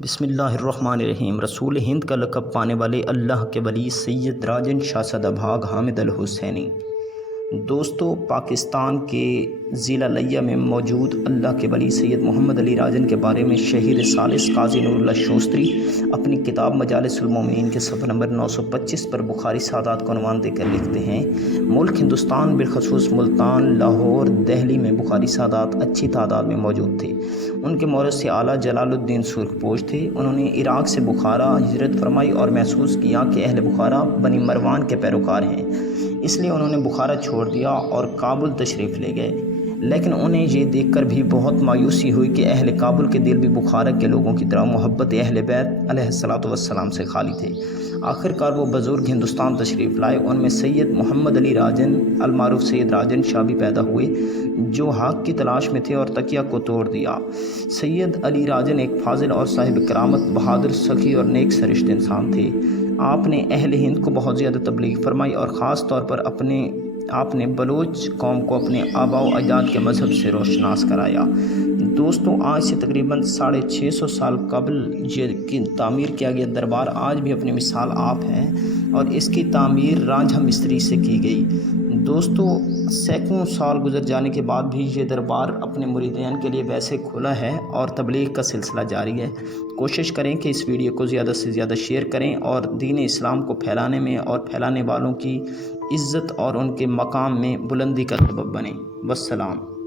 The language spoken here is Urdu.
بسم اللہ الرحمن الرحیم۔ رسول ہند کا لقب پانے والے اللہ کے ولی سید راجن شاہ زادہ بھاگ حامد الحسینی دوستو، پاکستان کے ضلع لیہ میں موجود اللہ کے ولی سید محمد علی راجن کے بارے میں شہیر ثالث قاضی نور اللہ شوستری اپنی کتاب مجالس المومنین کے صفحہ نمبر 925 پر بخاری سادات کو عنوان دے کر لکھتے ہیں: ملک ہندوستان بالخصوص ملتان، لاہور، دہلی میں بخاری سادات اچھی تعداد میں موجود تھے۔ ان کے مورث سے اعلیٰ جلال الدین سرخ پوش تھے۔ انہوں نے عراق سے بخارا ہجرت فرمائی اور محسوس کیا کہ اہل بخارا بنی مروان کے پیروکار ہیں، اس لیے انہوں نے بخارا چھوڑ دیا اور کابل تشریف لے گئے۔ لیکن انہیں یہ دیکھ کر بھی بہت مایوسی ہوئی کہ اہل کابل کے دل بھی بخارا کے لوگوں کی طرح محبت اہل بیت علیہ السلام سے خالی تھے۔ آخر کار وہ بزرگ ہندوستان تشریف لائے۔ ان میں سید محمد علی راجن المعروف سید راجن شاہ بھی پیدا ہوئے، جو حق کی تلاش میں تھے اور تقیہ کو توڑ دیا۔ سید علی راجن ایک فاضل اور صاحب کرامت، بہادر، سخی اور نیک سرشت انسان تھے۔ آپ نے اہل ہند کو بہت زیادہ تبلیغ فرمائی اور خاص طور پر آپ نے بلوچ قوم کو اپنے آباء و اجداد کے مذہب سے روشناس کرایا۔ دوستو، آج سے تقریباً 650 سال قبل یہ تعمیر کیا گیا دربار آج بھی اپنی مثال آپ ہے اور اس کی تعمیر رانجھا مستری سے کی گئی۔ دوستو، سینکڑوں سال گزر جانے کے بعد بھی یہ دربار اپنے مریدین کے لیے ویسے کھلا ہے اور تبلیغ کا سلسلہ جاری ہے۔ کوشش کریں کہ اس ویڈیو کو زیادہ سے زیادہ شیئر کریں اور دین اسلام کو پھیلانے میں اور پھیلانے والوں کی عزت اور ان کے مقام میں بلندی کا سبب بنیں۔ والسلام۔